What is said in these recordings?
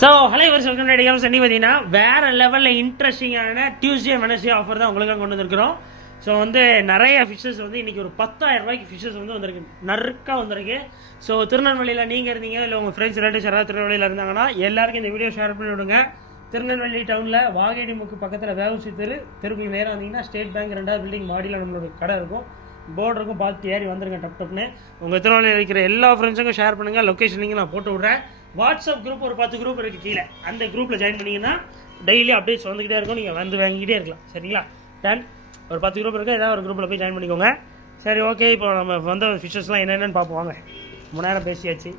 So hello welcome நடிகர் சனி பார்த்தீங்கன்னா வேறு லெவலில் இன்ட்ரெஸ்டிங்கான டியூஸ்டே வெனஸ்டே ஆஃபர் தான் உங்களுக்காக கொண்டு வந்திருக்கிறோம். ஸோ வந்து நிறைய ஃபிஷ்ஷஸ் வந்து இன்றைக்கி ஒரு 10,000 ரூபாய்க்கு ஃபிஷ்ஷஸ் வந்து வந்திருக்கு, நறுக்காக வந்திருக்கு. ஸோ திருநெல்வேலியில் நீங்கள் இருந்தீங்க இல்லை உங்கள் ஃப்ரெண்ட்ஸ் ரிலேட்டிவ்ஸ் யாராவது திருநெல்வேலியில் இருந்தாங்கன்னா எல்லாருக்கும் இந்த வீடியோ ஷேர் பண்ணி விடுங்க. திருநெல்வேலி டவுனில் வாகேடிமுக்கு பக்கத்தில் வேவசி தெருக்குள்ள நேரம் வந்தீங்கன்னா ஸ்டேட் பேங்க் 2வது பில்டிங் மாடியில் நம்மளோட கடை இருக்கும், போர்டு இருக்கும், பார்த்து ஏறி வந்துருங்க டப் டப்னு. உங்கள் திருநெல்வேலியில் இருக்கிற எல்லா ஃப்ரெண்ட்ஸுக்கும் ஷேர் பண்ணுங்கள். லொக்கேஷன் நீங்கள் நான் போட்டு விட்றேன். வாட்ஸ்அப் குரூப் ஒரு 10 குரூப் இருக்குது கீழே, அந்த குரூப்பில் ஜாயின் பண்ணிங்கன்னா டெய்லி அப்டேட்ஸ் வந்துக்கிட்டே இருக்கும், நீங்கள் வந்து வாங்கிக்கிட்டே இருக்கலாம். சரிங்களா? டன். ஒரு 10 குரூப் இருக்குது, ஏதாவது ஒரு குரூப்பில் போய் ஜாயின் பண்ணிக்கோங்க. சரி, ஓகே. இப்போ நம்ம வந்த ஃபிஷஸ்லாம் என்னென்னு பார்ப்போம் வாங்க. 3 நேரம் பேசியாச்சு.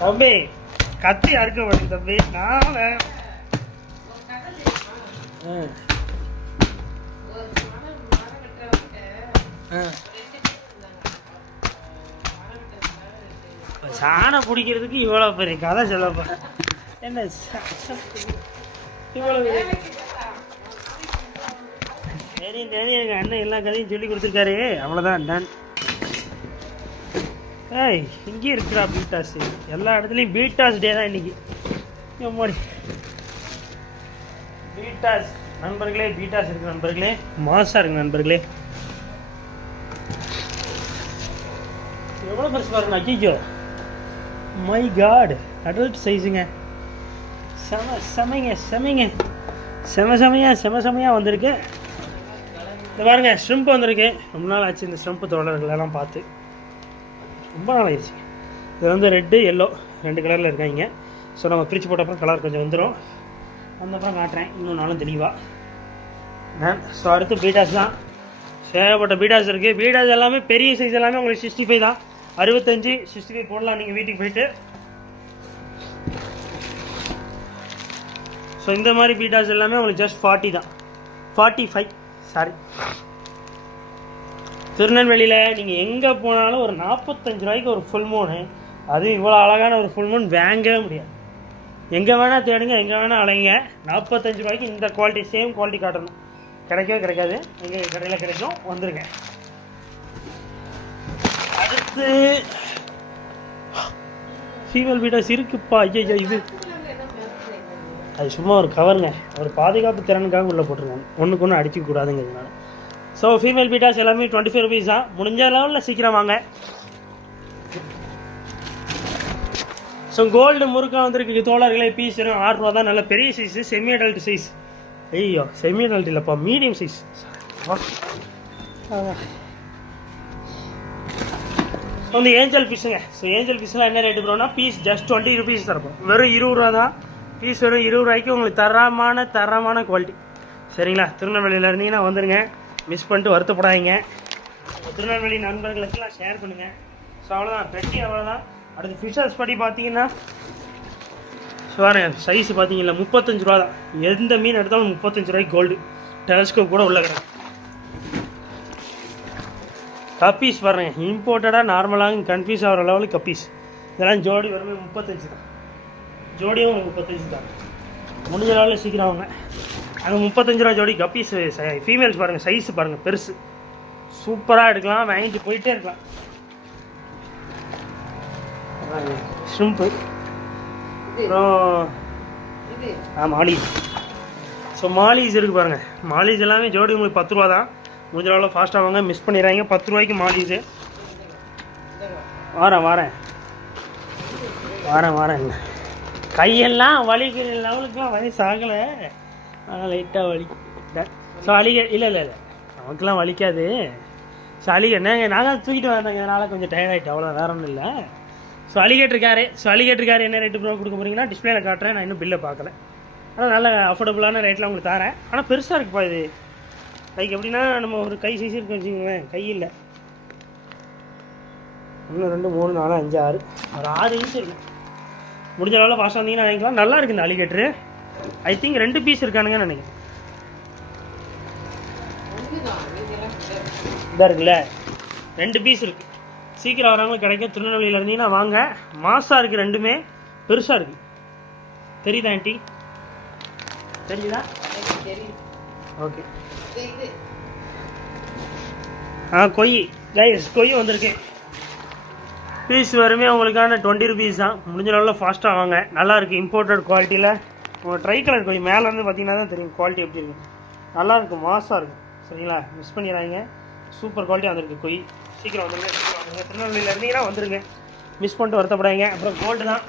தம்பி கத்தி அறுக்க மாட்டேன் தம்பி, நான் சாணம் பிடிக்கிறதுக்கு இவ்வளோ பெரிய கதை சொல்லப்பா. என்ன இவ்வளோ தெரியும் எங்கள் அண்ணன் எல்லா கதையும் சொல்லி கொடுத்துருக்காரு, அவ்வளோதான். டன். ஏய், இங்கேயும் இருக்கிறா பீட்டாஸ், எல்லா இடத்துலையும் பீட்டாஸ் டே தான் இன்னைக்கு. பீட்டாஸ் நண்பர்களே, பீட்டாஸ் இருக்கு நண்பர்களே, மாசா இருக்கு நண்பர்களே. எவ்வளோ பெருசு பாருங்க. அஜிஜோ, மை காட், அடல்ட் சைஸுங்க. செமைங்க செமையாக வந்திருக்கு. இந்த பாருங்க, ஸ்ட்ரிம்ப் வந்திருக்கு. ரொம்ப நாள் ஆச்சு இந்த ஸ்ட்ரிம்ப் தொடர்களெல்லாம் பார்த்து, ரொம்ப நாள் ஆயிடுச்சு. இது வந்து ரெட்டு எல்லோ 2 கலரில் இருக்காங்க. ஸோ நம்ம பிரித்து போட்டப்பறம் கலர் கொஞ்சம் வந்துடும், வந்தப்பறம் காட்டுறேன் இன்னும் நாளும் தெளிவாக. ஸோ அடுத்து பீட்டாஸ் தான், சேகப்பட்ட பீட்டாஸ் இருக்குது. பீட்டாஸ் எல்லாமே பெரிய சைஸ், எல்லாமே உங்களுக்கு 65 தான். 65 65 போடலாம் நீங்கள் வீட்டுக்கு போயிட்டு. ஸோ இந்த மாதிரி பீட்டாஸ் எல்லாமே உங்களுக்கு ஜஸ்ட் 40 தான், 45 சாரி. திருநெல்வேலியில் நீங்கள் எங்கே போனாலும் ஒரு 45 ரூபாய்க்கு ஒரு ஃபுல் மூணு, அது இவ்வளோ அழகான ஒரு ஃபுல் மூன் வாங்கவே முடியாது. எங்கே வேணால் தேடுங்க, எங்கே வேணால் அலைங்க, 45 ரூபாய்க்கு இந்த குவாலிட்டி, சேம் குவாலிட்டி காட்டணும். கிடைக்கவே கிடைக்காது, எங்கள் கடையில் கிடைக்கும், வந்துருங்க. அடுத்து ஃபீமேல் பீட்டாஸ் இருக்குப்பா. ஐயோ, இது அது சும்மா ஒரு கவருங்க, ஒரு பாதுகாப்பு திறனுக்காக உள்ளே போட்டுருக்காங்க, ஒன்றுக்கு ஒன்று அடிக்க கூடாதுங்கிறதுனால. ஸோ ஃபீமேல் பீட்டாஸ் எல்லாமே 25 ருபீஸ் தான். முடிஞ்ச லெவலில் சீக்கிரம் வாங்க. ஸோ கோல்டு முறுக்கா வந்துருக்கு தோழர்களே, பீஸ் 6 ரூபா தான். நல்ல பெரிய சைஸு, செமி அடல்ட் சைஸ். ஐயோ, செமி அடல்ட் இல்லைப்பா, மீடியம் சைஸ். வந்து ஏஞ்சல் ஃபிஷ்ஷுங்க. ஸோ ஏஞ்சல் ஃபிஷ்லாம் என்ன ரேட்டு போகிறோம்னா, பீஸ் ஜஸ்ட் 20 ருபீஸ் தரப்போம். வெறும் 20 ரூபா தான் பீஸ், வெறும் 20 ரூபாய்க்கு உங்களுக்கு தரமான குவாலிட்டி. சரிங்களா? திருநெல்வேலியில் இருந்தீங்கன்னா வந்துடுங்க, மிஸ் பண்ணிட்டு வருத்தப்படாதீங்க. திருநெல்வேலி நண்பர்களுக்கெல்லாம் ஷேர் பண்ணுங்கள். ஸோ அவ்வளோதான், பெட்டி அவ்வளோதான். அடுத்து ஃபிஷர்ஸ் படி பார்த்தீங்கன்னா, பாருங்க சைஸ் பார்த்தீங்களா, 35 ரூபா தான். எந்த மீன் எடுத்தாலும் 35 ரூபாய்க்கு கோல்டு. டெலஸ்கோப் கூட உள்ள கிடக்கு. கப்பீஸ் பாருங்க, இம்போர்ட்டடாக நார்மலாக கன்ஃபியூஸ் ஆகிற லெவலுக்கு கப்பீஸ். இதெல்லாம் ஜோடி வருமே 35 தான். ஜோடியும் உங்களுக்கு 35 தான். முடிஞ்ச லெவலில் சீக்கிரம் வாங்க. அங்கே 35 ரூபா ஜோடி கப்பீஸ். ஃபீமேல்ஸ் பாருங்கள், சைஸ் பாருங்கள், பெருசு, சூப்பராக எடுக்கலாம், வாங்கிட்டு போயிட்டே இருக்கலாம். ஷ்ரிம்ப்பு, அப்புறம் மாலீஸ். ஸோ மாலீஸ் இருக்குது பாருங்கள். மாலீஸ் எல்லாமே ஜோடி உங்களுக்கு 10 ரூபா தான். முடிஞ்ச அளவில் ஃபாஸ்ட்டாக வாங்க, மிஸ் பண்ணிடுறாங்க. 10 ரூபாய்க்கு மாலீஸு. வரேன். கையெல்லாம் வலிக்கிற லெவலுக்குலாம் வயசு ஆகலை, ஆனால் லைட்டாக வலிக்கிட்டேன். ஸோ இல்லை நமக்குலாம் வலிக்காது. ஸோ என்னங்க நாங்கள் தூக்கிட்டு வந்தாங்க, அதனால் கொஞ்சம் டயர்டாகிட்டு, அவ்வளோ வேற ஒன்றும் இல்லை. ஸோ அலிகேட்டருக்காரு என்ன ரேட்டு ப்ரோ கொடுக்க போகிறீங்கன்னா டிஸ்பிளேல காட்டுறேன். நான் இன்னும் பில்லை பார்க்கல, ஆனால் நல்ல அஃபோர்டபுளான ரேட்டில் உங்களுக்கு தரேன். ஆனால் பெருசாக இருக்குப்பா இது. லைக் எப்படின்னா, நம்ம ஒரு கை சைஸ் இருக்கு வச்சுக்கோங்களேன், கை இல்லை, 1 2 3 4 5 6 ஒரு 6 இன்ச் இருக்கும். முடிஞ்ச அளவில் ஃபாஸ்ட்டாக வந்தீங்கன்னா வாங்கிக்கலாம். நல்லா இருக்குது இந்த அலிகேட்ரு. ஐ திங்க் 2 பீஸ் இருக்கானுங்கன்னு நினைக்கிறேன். இதாக இருக்குல்ல, 2 பீஸ் இருக்குது. சீக்கிரம் வரவங்களும் கிடைக்கும். திருநெல்வேலியில் இருந்தீங்கன்னா வாங்க. மாசாக இருக்குது, ரெண்டுமே பெருசாக இருக்குது. தெரியுதா ஆண்டி? தெரிஞ்சுதா? ஓகே. கொய் கைஸ், கொய் வந்திருக்கு. பீஸ் வருமே உங்களுக்கான 20 rupees தான். முடிஞ்ச அளவில் ஃபாஸ்ட்டாக வாங்க. நல்லாயிருக்கு, இம்போர்ட்டட் குவாலிட்டியில். உங்கள் ட்ரை கலர் கொய் மேலேருந்து பார்த்தீங்கன்னா தான் தெரியும் குவாலிட்டி எப்படி இருக்குது. நல்லாயிருக்கு, மாசாக இருக்கும். சரிங்களா, மிஸ் பண்ணிடுறாங்க. சூப்பர் குவாலிட்டி வந்திருக்கு கொய். சீக்கிரம் வந்துருங்க, சீக்கிரம் வந்துருங்க. திருநெல்வேலியில் இருந்தீங்கன்னா வந்துருங்க, மிஸ் பண்ணிட்டு வருத்தப்படாங்க. அப்புறம் கோல்டு தான்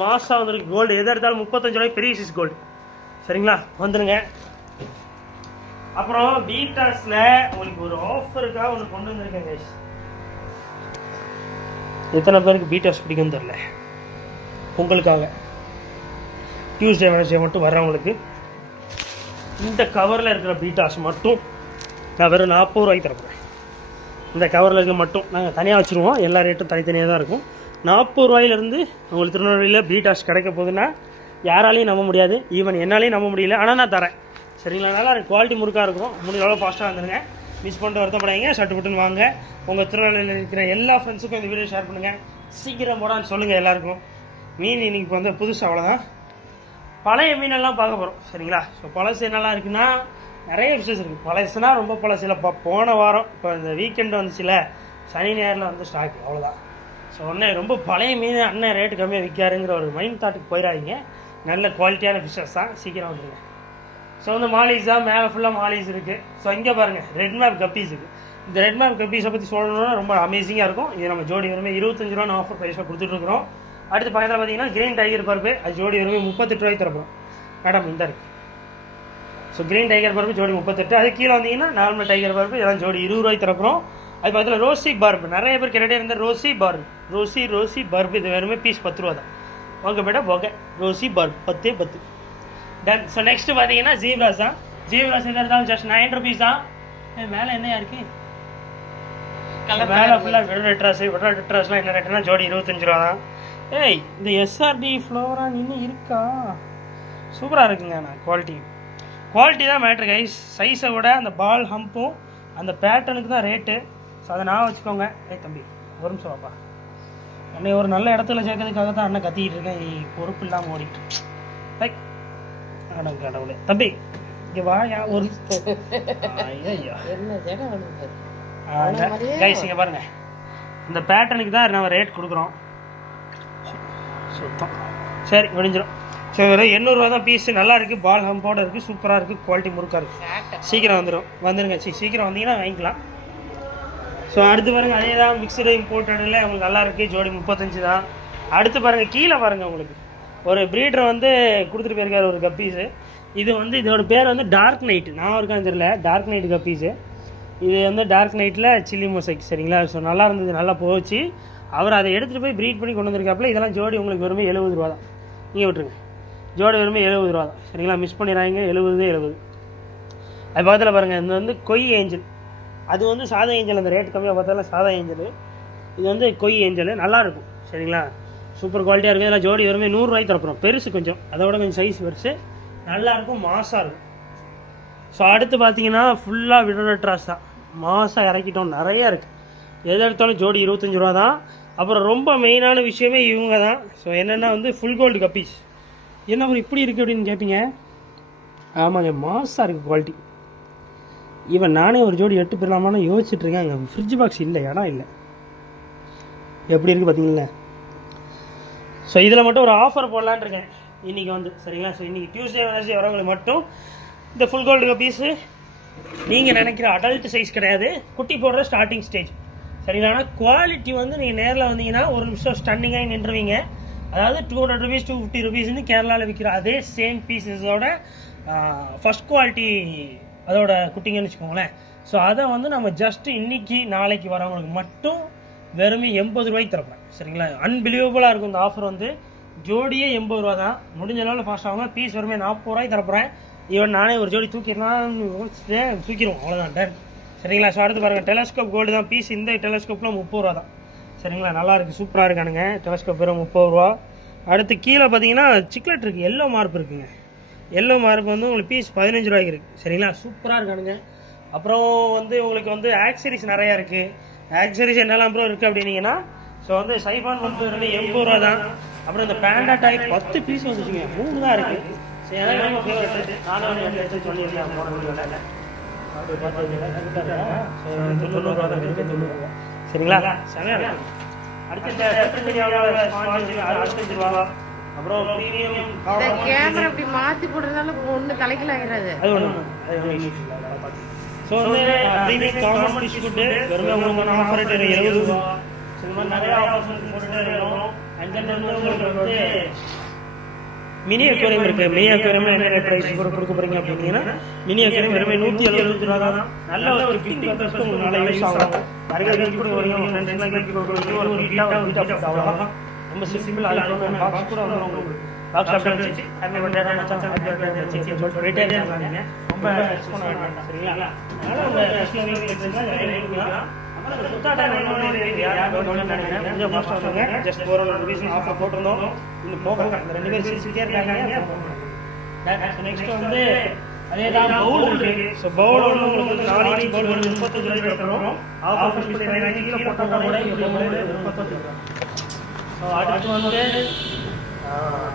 மாசாக வந்துருக்கு. கோல்டு எது எடுத்தாலும் 35 ரூபாய்க்கு பெரிய சைஸ் கோல்டு. சரிங்களா, வந்துருங்க. அப்புறம் பீட்டாஸில் உங்களுக்கு ஒரு ஆஃபருக்காக ஒன்று கொண்டு வந்திருக்கேன் கைஸ். எத்தனை பேருக்கு பீட்டாஸ் பிடிக்கும்னு தெரில, உங்களுக்காக டியூஸ்டே வெனஸ்டே மட்டும் வர்றவங்களுக்கு இந்த கவரில் இருக்கிற பீட்டாஸ் மட்டும் நான் வெறும் 40 ரூபாய்க்கு தரப்போகிறேன். இந்த கவரில் இருக்க மட்டும் நாங்கள் தனியாக வச்சுருவோம், எல்லா ரேட்டும் தனித்தனியாக தான் இருக்கும். 40 ரூபாயிலேருந்து உங்களுக்கு திருநெல்வேலியில் பீட்டாஸ் கிடைக்க போகுதுன்னா யாராலையும் நம்ப முடியாது, ஈவன் என்னாலையும் நம்ப முடியல. ஆனால் நான் தரேன். சரிங்களா, நல்லா குவாலிட்டி முறுக்காக இருக்கும். முடிஞ்ச அளவு ஃபாஸ்ட்டாக வந்துடுங்க, மிஸ் பண்ணிட்டு வருத்தப்படாதீங்க. சட்டு பட்டுன்னு வாங்க. உங்கள் திருநெல்வேலியில் இருக்கிற எல்லா ஃப்ரெண்ட்ஸுக்கும் இந்த வீடியோ ஷேர் பண்ணுங்கள். சீக்கிரம் போடான்னு சொல்லுங்கள் எல்லாருக்கும். மீன் இன்னைக்கு இப்போ வந்து புதுசு, அவ்வளோதான். பழைய மீனெல்லாம் பார்க்க போகிறோம். சரிங்களா, ஸோ பழசு என்னெல்லாம் இருக்குன்னா நிறைய விஷயம் இருக்குது. பழசுனா ரொம்ப பழசு இல்லை. போன வாரம் இப்போ இந்த வீக்கெண்டு வந்துச்சுல, சனி ஞாயிறில் வந்து ஸ்டாக், அவ்வளோதான். ஸோ ஒன்றே ரொம்ப பழைய மீன் அண்ணன் ரேட்டு கம்மியாக விற்காருங்கிற ஒரு மைண்ட் தாட்டுக்கு போயிடாதீங்க. நல்ல குவாலிட்டியான ஃபிஷ்ஷஸ் தான், சீக்கிரம் வந்துடுங்க. ஸோ வந்து மாலிஸ் தான், மேலே ஃபுல்லாக மாலிஸ் இருக்குது. ஸோ இங்கே பாருங்கள் ரெட் மேப் கப்பீஸ் இருக்குது. இந்த ரெட் மேப் கப்பீஸை பற்றி சொல்லணும்னா ரொம்ப அமேசிங்காக இருக்கும். இது நம்ம ஜோடி வருமே 25 ரூபா ஆஃபர் ப்ரைஸில் கொடுத்துட்ருக்குறோம். அடுத்து பக்கத்தில் பார்த்தீங்கன்னா கிரீன் டைகர் பருப்பு, அது ஜோடி வருமே 38 ரூபாய்க்கு தரப்போம். மேடம் இந்த இருக்குது. ஸோ கிரீன் டைகர் பருப்பு ஜோடி 38. அது கீழே வந்தீங்கன்னா நார்மல் டைகர் பருப்பு, இதெல்லாம் ஜோடி 20 ரூபாய்க்கு தரப்போம். அது பக்கத்தில் ரோசி பர்பு, நிறைய பேர் கேட்டே இருந்த ரோசி பர்பு. ரோசி பர்பு இது வெறுமே பீஸ் 10 ரூபா தான். உங்க பேட்ட பொகை ரோசி பர்பு 10 டன். ஸோ நெக்ஸ்ட்டு பார்த்தீங்கன்னா ஜீப்ராஸ் தான். ஜீப்ராஸ் எதாக இருந்தாலும் ஜஸ்ட் 9 rupees தான். மேலே என்னையா இருக்குது, மேலே ஃபுல்லாக வெட்ராஸ்லாம் என்ன ரேட்டுனா ஜோடி 25 ரூபா தான். ஏய், இந்த எஸ்ஆர்டி ஃப்ளோரா இன்னும் இருக்கா? சூப்பராக இருக்குங்க. நான் குவாலிட்டி தான் மேட்ரு கைஸ். சைஸை விட அந்த பால் ஹம்பும் அந்த பேட்டர்னுக்கு தான் ரேட்டு. ஸோ அதை நான் வச்சுக்கோங்க. தம்பி ஒரு நிமிஷம் வாப்பா. அன்னை ஒரு நல்ல இடத்துல சேர்க்கறதுக்காக தான் அண்ணன் கத்திக்கிட்டு இருக்கேன். பொறுப்பு இல்லாமல் ஓடிட்டு கடவுளே. தம்பி இங்கே வா. ஒரு கைஸ் இங்கே பாருங்க, இந்த பேட்டர்னுக்கு தான் நம்ம ரேட் கொடுக்குறோம். சுத்தம் சரி விடிஞ்சிடும். ஸோ வெறும் 800 ரூபா தான் பீஸு. நல்லா இருக்குது, பால் ஹம்போட இருக்குது, சூப்பராக இருக்குது, குவாலிட்டி முறுக்காக இருக்குது. சீக்கிரம் வந்துடுங்க. சீக்கிரம் வந்தீங்கன்னா வாங்கிக்கலாம். ஸோ அடுத்து பாருங்கள், அதே தான் மிக்சடு இம்போர்ட்டடில் உங்களுக்கு நல்லா இருக்குது. ஜோடி 35 தான். அடுத்து பாருங்கள், கீழே பாருங்கள், உங்களுக்கு ஒரு ப்ரீடரை வந்து கொடுத்துட்டு போயிருக்காரு ஒரு கப்பீஸு. இது வந்து இதோட பேர் வந்து டார்க் நைட்டு, நான் இருக்கான்னு தெரியல. டார்க் நைட்டு கப்பீஸு. இது வந்து டார்க் நைட்டில் சில்லி மொசைக். சரிங்களா, ஸோ நல்லா இருந்தது, நல்லா போச்சு. அவர் அதை எடுத்துகிட்டு போய் ப்ரீட் பண்ணி கொண்டு வந்திருக்காப்புல. இதெல்லாம் ஜோடி உங்களுக்கு வெறுமே 70 ரூபா தான். நீங்கள் விட்டுருங்க, ஜோடி வெறுமே 70 ரூபா தான். சரிங்களா, மிஸ் பண்ணிடுறாங்க. 70. அது பக்கத்தில் பாருங்கள், இது வந்து கொய் ஏஞ்சல். அது வந்து சாதா ஏஞ்சல். அந்த ரேட் கம்மியாக பார்த்தாலும் சாதா ஏஞ்சல். இது வந்து கொய் ஏஞ்சல், நல்லாயிருக்கும். சரிங்களா, சூப்பர் குவாலிட்டியாக இருக்குது. இதெல்லாம் ஜோடி வெறுமே 100 ரூபாய்க்கு தரப்போம். பெருசு கொஞ்சம், அதோட கொஞ்சம் சைஸ் பெருசு, நல்லாயிருக்கும், மாசாக இருக்கும். ஸோ அடுத்து பார்த்தீங்கன்னா ஃபுல்லாக விடட்ராஸ் தான். மாசாக இறக்கிட்டோம், நிறையா இருக்குது. எது எடுத்தாலும் ஜோடி 25 ரூபா தான். அப்புறம் ரொம்ப மெயினான விஷயமே இவங்க தான். ஸோ என்னென்னா வந்து ஃபுல் கோல்டு கப்பீஸ். என்ன ஒரு இப்படி இருக்குது அப்படின்னு கேட்பீங்க. ஆமாங்க, மாசாக இருக்குது குவாலிட்டி. ஈவன் நானே ஒரு ஜோடி எட்டு போயிடலாமான்னு யோசிச்சுட்ருக்கேன். அங்கே ஃப்ரிட்ஜ் பாக்ஸ் இல்லை, இடம் இல்லை. எப்படி இருக்குது பார்த்தீங்களா. ஸோ இதில் மட்டும் ஒரு ஆஃபர் போடலான் இருக்கேன் இன்றைக்கி வந்து. சரிங்களா, ஸோ இன்றைக்கி டியூஸ்டே வெனஸ்டே வரவங்களுக்கு மட்டும் இந்த ஃபுல் கோல்டு கப்பீஸு நீங்கள் நினைக்கிற அடல்ட் சைஸ் கிடையாது, குட்டி போடுற ஸ்டார்டிங் ஸ்டேஜ். சரிங்களா, ஆனால் குவாலிட்டி வந்து நீங்கள் நேரில் வந்தீங்கன்னா ஒரு நிமிஷம் ஸ்டன்னிங்காக நின்றுவீங்க. அதாவது 200 rupees 250 rupeesன்னு கேரளாவில் விற்கிற அதே சேம் பீசஸோட ஃபஸ்ட் குவாலிட்டி அதோட குட்டிங்கன்னு வச்சுக்கோங்களேன். ஸோ அதை வந்து நம்ம ஜஸ்ட்டு இன்றைக்கி நாளைக்கு வரவங்களுக்கு மட்டும் வெறுமே 80 ரூபாய்க்கு தரப்பேன். சரிங்களா, அன்பிலீவபுளாக இருக்கும் இந்த ஆஃபர் வந்து. ஜோடியே 80 ரூபா தான். முடிஞ்ச அளவில் ஃபாஸ்ட் ஆகும். பீஸ் வெறுமே 40 ரூபாய்க்கு தரப்போகிறேன். ஈவன் நானே ஒரு ஜோடி தூக்கிடுவோம், அவ்வளோதான், டன். சரிங்களா, ஸோ அடுத்து பாருங்கள், டெலஸ்கோப் கோல்டு தான் பீஸ். இந்த டெலஸ்கோப்பில் 30 ரூபா தான். சரிங்களா, நல்லா இருக்குது, சூப்பராக இருக்கானுங்க. டெலஸ்கோப் வெறும் 30 ரூபா. அடுத்து கீழே பார்த்தீங்கன்னா சிக்லெட் இருக்குது, எல்லோ மார்க் இருக்குங்க. எல்லோ மார்க் வந்து உங்களுக்கு பீஸ் 15 ரூபாய்க்கு இருக்குது. சரிங்களா, சூப்பராக இருக்கானுங்க. அப்புறம் வந்து உங்களுக்கு வந்து ஆக்சரிஸ் நிறையா இருக்குது. ஆக்சரிஸ் என்னெல்லாம் ப்ரோ இருக்குது அப்படின்னீங்கன்னா, ஸோ வந்து சைபான் வந்து 80 ரூபா தான். அப்புறம் இந்த பேண்டா டைப் 10 பீஸ் வந்துச்சுங்க, 3 தான் இருக்குது. ஸோ எனக்கு ரொம்ப ஃபேவரட். நானும் எடுத்து சொல்லியிருக்கேன் போன வீடியோவில். அப்படி பார்த்தீங்கன்னா 90 ரூபா தான் இருக்குது, 90 ரூபா. சரிங்களா? செமையாக இருக்கும். அடுத்த 65 ரூபா. அப்புறம் ப்ரீமியம் கேமரா இப்படி மாற்றி போடுறதுனால ஒன்று தலைக்கில் ஆகிடாது. அது ஒன்று. ஸோ வந்து ப்ரீமியம் காமன் ஃபிஷ் ஃபுட்டு வெறும் உங்களுக்கு ஆஃபர் ரேட் 70 ரூபா. ஸோ இந்த மாதிரி நிறைய ஆஃபர்ஸ் போட்டுட்டே இருக்கோம். அண்ட் தென் வந்து உங்களுக்கு வந்து மினி அக்வேரியம் இருக்கு. மினி அக்வேரியம் என்ன பிரைஸ் கொடுக்க போறீங்க அப்படின்னா, மினி அக்வேரியம் வெறும் 170 ரூபா தான். நல்ல ஒரு கிஃப்டிங் பர்பஸ்க்கு உங்களுக்கு நல்லா யூஸ் ஆகும். நிறைய கிஃப்ட் கூட வரீங்க, ஃப்ரெண்ட்ஸ்லாம் கிஃப்ட் கொடுக்குறது ஒரு கிஃப்ட் அவ்வளோதான். ரொம்ப சிம்பிள். அதுக்கு பாக்ஸ் கூட வந்துடும் உங்களுக்கு. பாக்ஸ் அப்படியே வச்சு ஹேப்பி பர்த்டே மச்சான், ஹேப்பி பர்த்டே வச்சு சொல்லிட்டே இருக்காங்க. ரொம்ப எக்ஸ்போன் ஆகிட்டாங்க. சரிங்களா? அதனால உங்க ஃபெஸ்டிவல் எக்ஸ்பீரியன்ஸ் நிறைய இருக்கலாம். அப்புறம் சுத்தாட்ட கொஞ்சம் மாஸ்டர் வந்தாங்க. ஜஸ்ட் 400 rupees ஆஃபர் போட்டிருந்தோம். இன்னும் போக அந்த 2 பேர் சிரிச்சுட்டே இருக்காங்க. நெக்ஸ்ட் வந்து அதே தான் பவுல் இருக்கு. ஸோ பவுல் வந்து உங்களுக்கு வந்து 4 பவுல் வந்து 35 ரூபாய்க்கு தரோம். ஆஃபர் ஃபிஷ் பண்ணி கீழே போட்டோம்னா கூட 35 ரூபா. ஸோ அடுத்து வந்து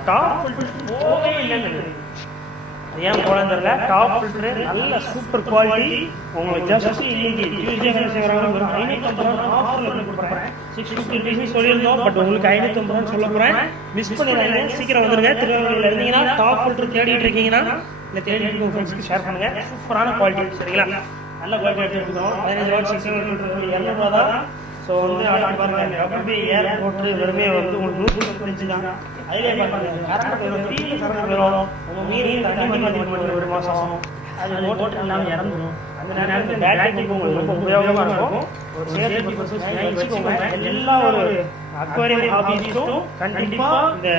டாப் ஃபில்டர் போகவே இல்லைன்னு ஏன் போலன்னு தெரியல. டாப் ஃபில்டர் நல்ல சூப்பர் குவாலிட்டி. உங்களுக்கு ஜஸ்ட் இன்னைக்கு டியூஸ்டே வரவங்க ஒரு 550 ரூபா ஆஃபர்ல கொடுக்குறேன். 650 rupees சொல்லியிருந்தோம். பட் உங்களுக்கு 550 ரூபான்னு சொல்ல போறேன். மிஸ் பண்ணிடாதீங்க, சீக்கிரம் வந்துருங்க. திருநெல்வேலியில் இருந்தீங்கன்னா டாப் ஃபில்டர் தேடிட்டு இருக்கீங்கன்னா இல்லை தேடிட்டு உங்கள் ஃப்ரெண்ட்ஸ்க்கு ஷேர் பண்ணுங்க. சூப்பரான குவாலிட்டி. சரிங்களா? நல்ல குவாலிட்டி எடுத்துக்கிறோம். 15 ரூபா 600 ஃபில்டர் 200 ரூபா தான். ஸோ வந்து அடுத்து பாருங்க டபுள் ஏர் போட்டு வெறுமே வந்து உங்களுக்கு 125 தான். அதிலே பாருங்க கரண்ட் போயிடும். உங்கள் மீனையும் தண்ணி பண்ணி ஒரு மாதம் அது போட்டு இல்லாமல் இறந்துடும். அந்த நேரத்தில் பேட்டரி உங்களுக்கு ரொம்ப உபயோகமாக இருக்கும். ஒரு சேஃப்டி பர்பஸ் வச்சுக்கோங்க. எல்லா ஒரு அக்வாரியம் ஹாபிஸ்டும் கண்டிப்பாக இந்த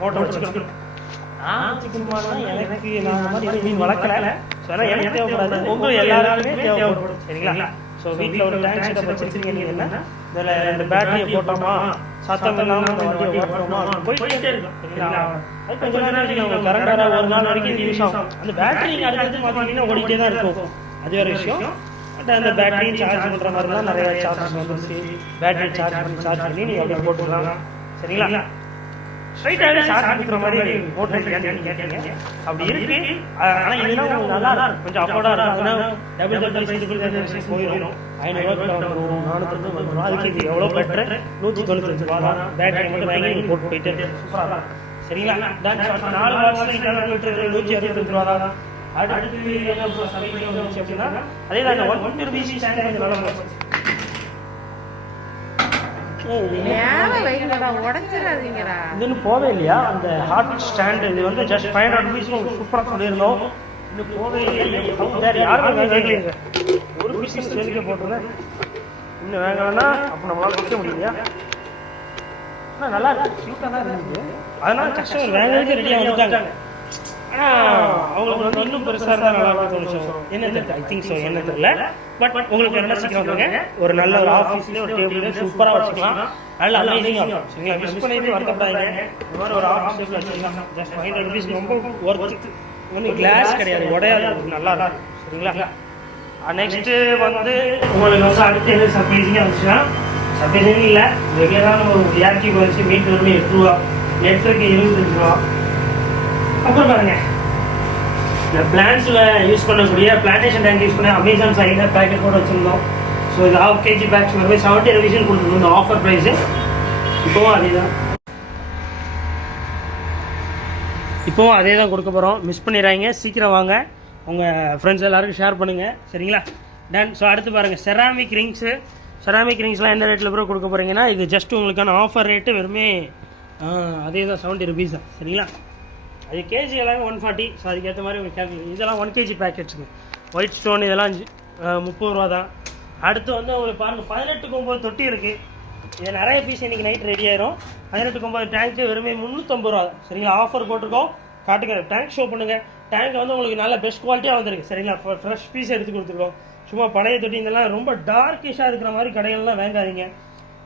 மோட்டர் வச்சுக்கணும். எனக்கு நான் அந்த மாதிரி மீன் வளர்க்கல. ஸோ அதனால் எனக்கு தேவைப்படாது, உங்களுக்கு எல்லாருக்குமே தேவைப்படும். சரிங்களா? ஸோ வீட்டில் ஒரு டேங்க் செட்டப் வச்சிருக்கீங்கன்னா இதில் இந்த பேட்டரியை போட்டோமா சத்தம் இல்லாமல் வண்டியை ஓட்டுறோமா போயிட்டே இருக்கும். சரிங்களா? அது கொஞ்சம் நேரம் வச்சுக்கோங்க. கரண்டாக ஒரு நாள் வரைக்கும் இது யூஸ் ஆகும். அந்த பேட்டரி அடுத்தது பார்த்தீங்கன்னா ஓடிட்டே தான் இருக்கும். அது வேறு விஷயம். பட் அந்த பேட்டரியும் சார்ஜ் பண்ணுற மாதிரி தான் நிறைய சார்ஜஸ் வந்துருச்சு. பேட்டரி சார்ஜ் பண்ணி நீங்கள் அப்படி போட்டுக்கலாம். சரிங்களா? ஸ்ட்ரைட்டாகவே சார்ஜ் கொடுக்குற மாதிரி மோட்டர் கேட்டீங்க அப்படி இருக்கு. ஆனால் இதெல்லாம் உங்களுக்கு நல்லா இருக்கும், கொஞ்சம் அஃபோர்டாக இருக்கும். அதனால் டபுள் போயிடும். 500 வந்துடும், 400 வந்துடும். அதுக்கு இது எவ்வளோ பெட்டர்? 195 ரூபா தான். பேட்டரி மட்டும் வாங்கி போட்டு போயிட்டு சூப்பராக தான். சரிங்களா? 4 வாட்ஸ் 165 ரூபா தான். அடுத்து அப்படின்னா அதே தான் 150 rupees ஸ்டாண்ட் நல்லா இன்னும் போவே இல்லையா அந்த ஹாட் ஸ்டாண்ட்? இது வந்து ஜஸ்ட் 500 rupees சூப்பராக சொல்லியிருந்தோம். இன்னும் போவே இல்லை. யாருமே கேட்கலீங்க. ஒரு பீஸ் செலுக்க போட்டுருந்தேன். இன்னும் வாங்கலன்னா அப்போ நம்மளால விற்க முடியலையா? ஆனால் நல்லா இருக்கு, க்யூட்டாக தான் இருந்துச்சு. அதனால கஸ்டமர் வாங்கறதுக்கு ரெடியாக வந்துட்டாங்க. ஆனால் அவங்களுக்கு வந்து இன்னும் பெருசாக இருந்தால் நல்லா இருக்கும் தோணுச்சு. என்ன தெரியல, ஐ திங்க் ஸோ, என்ன தெரியல. பட் உங்களுக்கு என்ன சீக்கிரம் வந்துங்க. ஒரு நல்ல ஒரு ஆஃபீஸ்லேயே ஒரு டேபிள் சூப்பராக வச்சுக்கலாம். நல்ல அமேசிங்காக இருக்கும். சரிங்களா? மிஸ் பண்ணிட்டு வருத்தப்படாதீங்க. இந்த மாதிரி ஒரு ஆஃபீஸ் டேபிள் வச்சுக்கலாம். ஜஸ்ட் 500 rupees ரொம்ப ஒர்த்து. வந்து கிளாஸ் கிடையாது, உடையாது, நல்லா இருக்கும். சரிங்களா? நெக்ஸ்ட்டு வந்து உங்களுக்கு வந்து அடுத்து எது சர்ப்ரைஸிங்காக வந்துச்சுன்னா, சர்ப்ரைஸிங் இல்லை, ரெகுலரான ஒரு ரியாக்டிவ் வச்சு மீட் வந்து 8 ரூபா, நெட்ருக்கு 25 ரூபா. அப்புறம் பாருங்க இந்த பிளான்ஸில் யூஸ் பண்ணக்கூடிய பிளான்டேஷன் டேங்க் யூஸ் பண்ணி அமேசான் சைடில் பேக்கெட் கூட வச்சுருந்தோம். ஸோ இது 1/2 kg பேக்ஸ் வருது 70 rupees கொடுத்துருந்தோம். இந்த ஆஃபர் ப்ரைஸு இப்போவும் அதே தான் கொடுக்க போகிறோம். மிஸ் பண்ணிடுறாங்க, சீக்கிரம் வாங்க, உங்கள் ஃப்ரெண்ட்ஸ் எல்லாருக்கும் ஷேர் பண்ணுங்கள். சரிங்களா? டன். ஸோ அடுத்து பாருங்கள் செராமிக் ரிங்ஸு. செராமிக் ரிங்ஸ்லாம் எந்த ரேட்டில் ப்ரோ கொடுக்க போகிறீங்கன்னா, இது ஜஸ்ட் உங்களுக்கான ஆஃபர் ரேட்டு வெறுமே அதே தான் 70 rupees தான். சரிங்களா? அது கேஜி எல்லாமே 140. ஸோ அதுக்கேற்ற மாதிரி உங்களுக்கு கேட்குது. இதெல்லாம் 1 kg பேக்கெட்ஸுங்க. ஒயிட் ஸ்டோன் இதெல்லாம் 30 ரூபா தான். அடுத்து வந்து உங்களுக்கு பாருங்கள் 18 தொட்டி இருக்குது. இது நிறைய பீஸ் இன்றைக்கி நைட் ரெடி ஆயிரும். 18 டேங்க்கு வெறுமே 350 ரூபா. சரிங்களா? ஆஃபர் போட்டிருக்கோம். காட்டுங்க, டேங்க் ஷோ பண்ணுங்கள். டேங்க் வந்து உங்களுக்கு நல்ல பெஸ்ட் குவாலிட்டியாக வந்துருக்கு. சரிங்களா? ஃப்ரெஷ் பீஸ் எடுத்து கொடுத்துருக்கோம். சும்மா பழைய தொட்டி இதெல்லாம் ரொம்ப டார்க்கிஷாக இருக்கிற மாதிரி கடைகள்லாம் வாங்காதீங்க.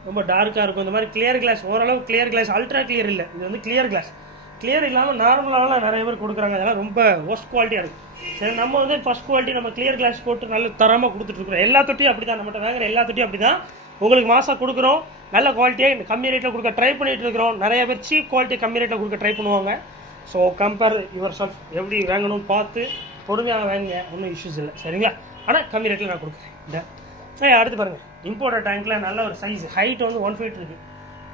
ரொம்ப டார்க்காக இருக்கும். இந்த மாதிரி கிளியர் கிளாஸ், ஓரளவு கிளியர் கிளாஸ், அல்ட்ரா கிளியர் இல்லை, இது வந்து கிளியர் கிளாஸ். கிளியர் இல்லாமல் நார்மலாகலாம் நிறைய பேர் கொடுக்குறாங்க. அதெல்லாம் ரொம்ப ஒஸ்ட் குவாலிட்டியாக இருக்குது. சரி, நம்ம வந்து ஃபஸ்ட் குவாலிட்டி நம்ம கிளியர் கிளாஸ் போட்டு நல்ல தரமாக கொடுத்துட்ருக்குறோம். எல்லா தொட்டியும் அப்படி தான், நம்மகிட்ட வாங்குற எல்லா தொட்டியும் அப்படி தான் உங்களுக்கு மாதம் கொடுக்குறோம். நல்ல குவாலிட்டியாக கம்மி ரேட்டில் கொடுக்க ட்ரை பண்ணிகிட்டு இருக்கிறோம். நிறைய பேர் சீப் குவாலிட்டி கம்மி ரேட்டில் கொடுக்க ட்ரை பண்ணுவாங்க. ஸோ கம்பேர் யுவர் செல்ஃப் எப்படி வாங்கணும்னு பார்த்து பொறுமையாக வாங்குங்க, ஒன்றும் இஷ்யூஸ் இல்லை சரிங்களா. ஆனால் கம்மி ரேட்டில் நான் கொடுக்குறேன். இந்த அடுத்து பாருங்கள், இம்போர்ட்டட் டேங்க்கில் நல்ல ஒரு சைஸ், ஹைட் வந்து 1 feet இருக்குது,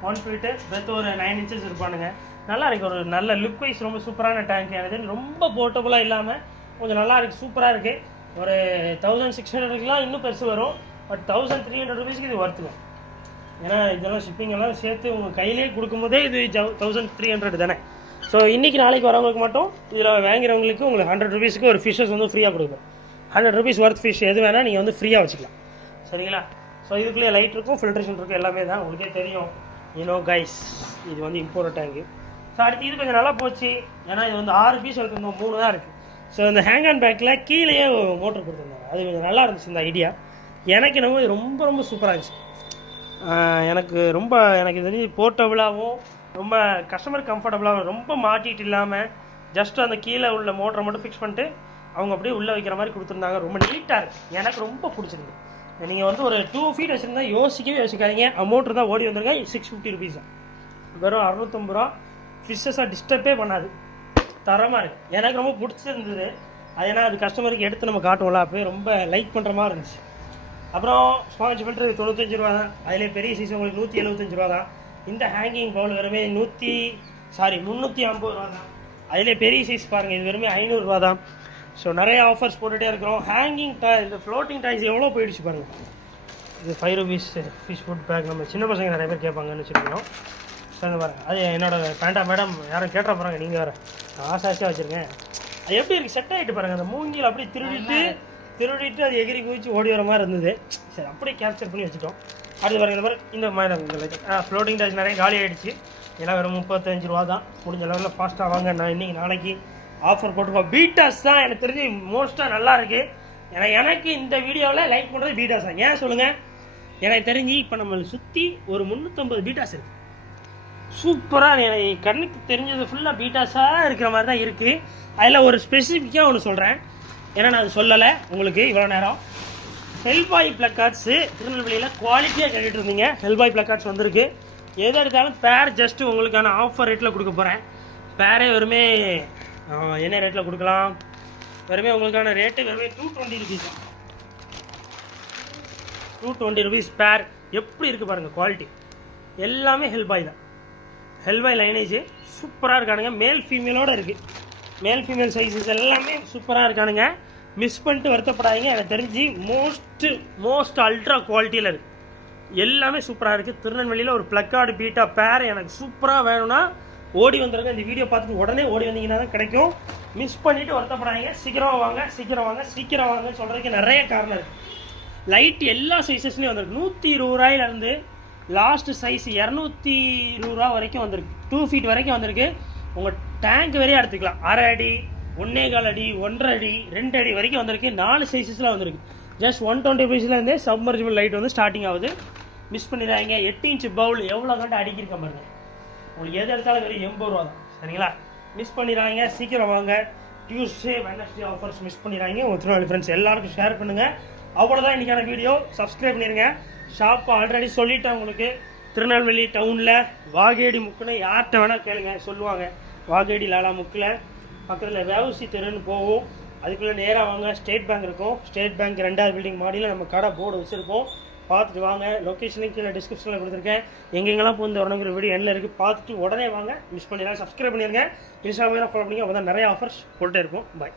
1 feet பெருத்து ஒரு 9 inches இருப்பானுங்க. நல்லா இருக்குது, ஒரு நல்ல லுக் வைஸ் ரொம்ப சூப்பரான டேங்க். எனக்கு ரொம்ப போர்ட்டபுளாக இல்லாமல் கொஞ்சம் நல்லா இருக்குது, சூப்பராக இருக்குது. ஒரு 1600 இன்னும் பெருசு வரும், பட் 1300 rupeesக்கு இது ஒர்த்துக்கும். ஏன்னா இதெல்லாம் ஷிப்பிங் எல்லாம் சேர்த்து உங்கள் கையிலே கொடுக்கும்போதே இது 1300 தானே. ஸோ இன்றைக்கி நாளைக்கு வரவங்களுக்கு மட்டும் இதில் வாங்கிறவங்களுக்கு உங்களுக்கு 100 rupeesக்கு ஒரு ஃபிஷ்ஷஸ் வந்து ஃப்ரீயாக கொடுக்கும். 100 rupees ஒர்த் ஃபிஷ் எது வேணால் நீங்கள் வந்து ஃப்ரீயாக வச்சுக்கலாம் சரிங்களா. ஸோ இதுக்குள்ளே லைட் இருக்கும், ஃபில்ட்ரேஷன் இருக்கும், எல்லாமே தான் உங்களுக்கே தெரியும். கைஸ் இது வந்து இம்போர்ட் டேங்கு. ஸோ அடுத்து இது கொஞ்சம் நல்லா போச்சு, ஏன்னா இது வந்து 6 பீஸ் எடுத்துருந்தோம், 3 தான் இருக்குது. ஸோ இந்த ஹேங் அண்ட் பேக்கில் கீழேயே மோட்டர் கொடுத்துருந்தாங்க, அது கொஞ்சம் நல்லா இருந்துச்சு இந்த ஐடியா. எனக்கு என்னமோ இது ரொம்ப ரொம்ப சூப்பராக இருந்துச்சு. எனக்கு தெரிஞ்சு போர்ட்டபுளாகவும் ரொம்ப கஸ்டமர் கம்ஃபர்டபுளாகவும், ரொம்ப மாட்டிட்டு இல்லாமல் ஜஸ்ட் அந்த கீழே உள்ள மோட்டரை மட்டும் ஃபிக்ஸ் பண்ணிட்டு அவங்க அப்படியே உள்ளே வைக்கிற மாதிரி கொடுத்துருந்தாங்க. ரொம்ப நீட்டாக இருக்குது, எனக்கு ரொம்ப பிடிச்சிருக்கு. நீங்கள் வந்து ஒரு 2 feet வச்சுருந்தா யோசிக்காதீங்க. அமௌண்ட் தான் ஓடி வந்துருங்க, 650 rupees தான், வெறும் 650 ரூபா. ஃபிஷ்ஷஸாக டிஸ்டர்பே பண்ணாது, தரமாக இருக்குது. எனக்கு ரொம்ப பிடிச்சிருந்தது அது, ஏன்னா அது கஸ்டமருக்கு எடுத்து நம்ம காட்டுவோம்ல, அப்போயே ரொம்ப லைக் பண்ணுற மாதிரி இருந்துச்சு. அப்புறம் ஸ்பாஞ்ச் ஃபில்டர் 95 ரூபா தான், அதிலே பெரிய சைஸ் உங்களுக்கு 175 ரூபா தான். இந்த ஹேங்கிங் பவுல் வெறுமே 350 ரூபா தான். அதிலே பெரிய சைஸ் பாருங்கள், இது வெறுமே 500 ரூபா தான். ஸோ நிறைய ஆஃபர்ஸ் போட்டுகிட்டே இருக்கிறோம். ஹேங்கிங் டாய், இந்த ஃப்ளோட்டிங் டாய்ஸ் எவ்வளோ போயிடுச்சு பாருங்கள். இது 5 rupees ஃபிஷ் ஃபுட் பேக், நம்ம சின்ன பசங்க நிறைய பேர் கேட்பாங்கன்னு வச்சுருக்கோம். ஸோ அந்த பாருங்கள், அது என்னோடய பேண்டா மேடம் யாரும் கேட்ட போகிறாங்க, நீங்கள் வேறு ஆசாசியாக வச்சுருக்கேன். அது எப்படி இருக்குது, செட் ஆகிட்டு பாருங்கள். அந்த மூங்கில் அப்படியே திருடிட்டு அது எகிரி குதிச்சு ஓடி வர மாதிரி இருந்தது. சரி அப்படியே கேப்சர் பண்ணி வச்சுட்டோம். அடுத்து பாருங்கள், இந்த மாதிரி ஃப்ளோட்டிங் டாய்ஸ் நிறைய காலி ஆகிடுச்சு. இதெல்லாம் வெறும் 35 ரூபா தான். முடிஞ்ச லெவலில் ஃபாஸ்ட்டாக வாங்க. நான் இன்றைக்கி நாளைக்கு ஆஃபர் போட்டுருக்கோம். பீட்டாஸ் தான் எனக்கு தெரிஞ்சு மோஸ்ட்டாக நல்லா இருக்குது. ஏன்னா எனக்கு இந்த வீடியோவில் லைக் பண்ணுறது பீட்டாஸ் தான். ஏன் சொல்லுங்கள், எனக்கு தெரிஞ்சு இப்போ நம்மளை சுற்றி ஒரு 350 பீட்டாஸ் இருக்குது. சூப்பராக எனக்கு கண்ணுக்கு தெரிஞ்சது ஃபுல்லாக பீட்டாஸாக இருக்கிற மாதிரி தான் இருக்குது. அதில் ஒரு ஸ்பெசிஃபிக்காக ஒன்று சொல்கிறேன், ஏன்னா நான் அது சொல்லலை உங்களுக்கு இவ்வளோ நேரம். ஹெல்பாய் பிளக்கார்ட்ஸு திருநெல்வேலியில் குவாலிட்டியாக கேட்டுட்டு இருந்தீங்க. ஹெல்பாய் பிளக்கார்ட்ஸ் வந்திருக்கு. எது எடுத்தாலும் பேர் ஜஸ்ட்டு உங்களுக்கான ஆஃபர் ரேட்டில் கொடுக்க போகிறேன். பேரே வெறுமே என்ன ரேட்டில் கொடுக்கலாம், வெறுமே உங்களுக்கான ரேட்டு வெறுமே 220 rupees தான். 220 rupees பேர். எப்படி இருக்குது பாருங்கள் குவாலிட்டி, எல்லாமே ஹெல்பாய் தான். ஹெல்பாய் லைனேஜ் சூப்பராக இருக்கானுங்க. மேல் ஃபீமேலோடு இருக்குது. மேல் ஃபீமேல் சைஸஸ் எல்லாமே சூப்பராக இருக்கானுங்க. மிஸ் பண்ணிட்டு வருத்தப்படாதீங்க. எனக்கு தெரிஞ்சு மோஸ்ட் அல்ட்ரா குவாலிட்டியில் இருக்குது. எல்லாமே சூப்பராக இருக்குது. திருநெல்வேலியில் ஒரு பிளக்கார்டு பீட்டா பேர் எனக்கு சூப்பராக வேணும்னா ஓடி வந்துருங்க. இந்த வீடியோ பார்த்துட்டு உடனே ஓடி வந்தீங்கன்னா தான் கிடைக்கும். மிஸ் பண்ணிவிட்டு வருத்தப்படாதீங்க. சீக்கிரம் வாங்க சொல்கிறதுக்கு நிறைய காரணம் இருக்குது. லைட் எல்லா சைஸஸ்லேயும் வந்திருக்கு. 120 ரூபாயிலேருந்து லாஸ்ட் சைஸ் 220 ரூபா வரைக்கும் வந்திருக்கு. 2 feet வரைக்கும் வந்திருக்கு. உங்கள் டேங்க் வரையும் எடுத்துக்கலாம். 1/2 அடி, 1.25 அடி, 1.5 அடி, 2 அடி வரைக்கும் வந்திருக்கு. 4 சைஸஸில் வந்திருக்கு. ஜஸ்ட் 120 rupeesலேருந்தே சப்மர்ஜிபிள் லைட் வந்து ஸ்டார்டிங் ஆகுது. மிஸ் பண்ணிடுறாங்க. 8 inch பவுல் எவ்வளோ கண்டு அடிக்கிருக்க பாருங்க. உங்களுக்கு எது எடுத்தாலும் வெறும் 80 ரூபா தான் சரிங்களா. மிஸ் பண்ணிடுறாங்க. சீக்கிரம் வாங்க. டியூஸ்டே வெட்னஸ்டே ஆஃபர்ஸ் மிஸ் பண்ணிடுறாங்க. உங்கள் திருநெல்வேலி ஃப்ரெண்ட்ஸ் எல்லாருக்கும் ஷேர் பண்ணுங்கள். அவ்வளோதான் இன்றைக்கான வீடியோ. சப்ஸ்கிரைப் பண்ணிடுங்க. ஷாப் ஆல்ரெடி சொல்லிட்டேன் உங்களுக்கு. திருநெல்வேலி டவுனில் வாகேடி முக்குன்னு யார்கிட்ட வேணால் கேளுங்க, சொல்லுவாங்க. வாகேடி லாலா முக்கில் பக்கத்தில் வேவுசி தெருன்னு போகும். அதுக்குள்ளே நேராக வாங்க. ஸ்டேட் பேங்க் இருக்கும். ஸ்டேட் பேங்க் 2வது பில்டிங் மாடியில் நம்ம கடை போர்டு வச்சுருக்கோம். பார்த்துட்டு வாங்க. லொக்கேஷனுக்கு கீழே டிஸ்கிரிப்ஷனில் கொடுத்துருக்கேன். எங்கெங்கெல்லாம் போய் வரணுங்கிற வீடியோ எண்ணில் இருக்குது. பார்த்துட்டு உடனே வாங்க. மிஸ் பண்ணிடலாம். சப்ஸ்கிரைப் பண்ணிடுங்க. இன்ஸ்டாகிராமில் ஃபாலோ பண்ணிங்க. அப்போ தான் நிறைய ஆஃபர்ஸ் போட்டுகிட்டே இருக்கும். பாய்.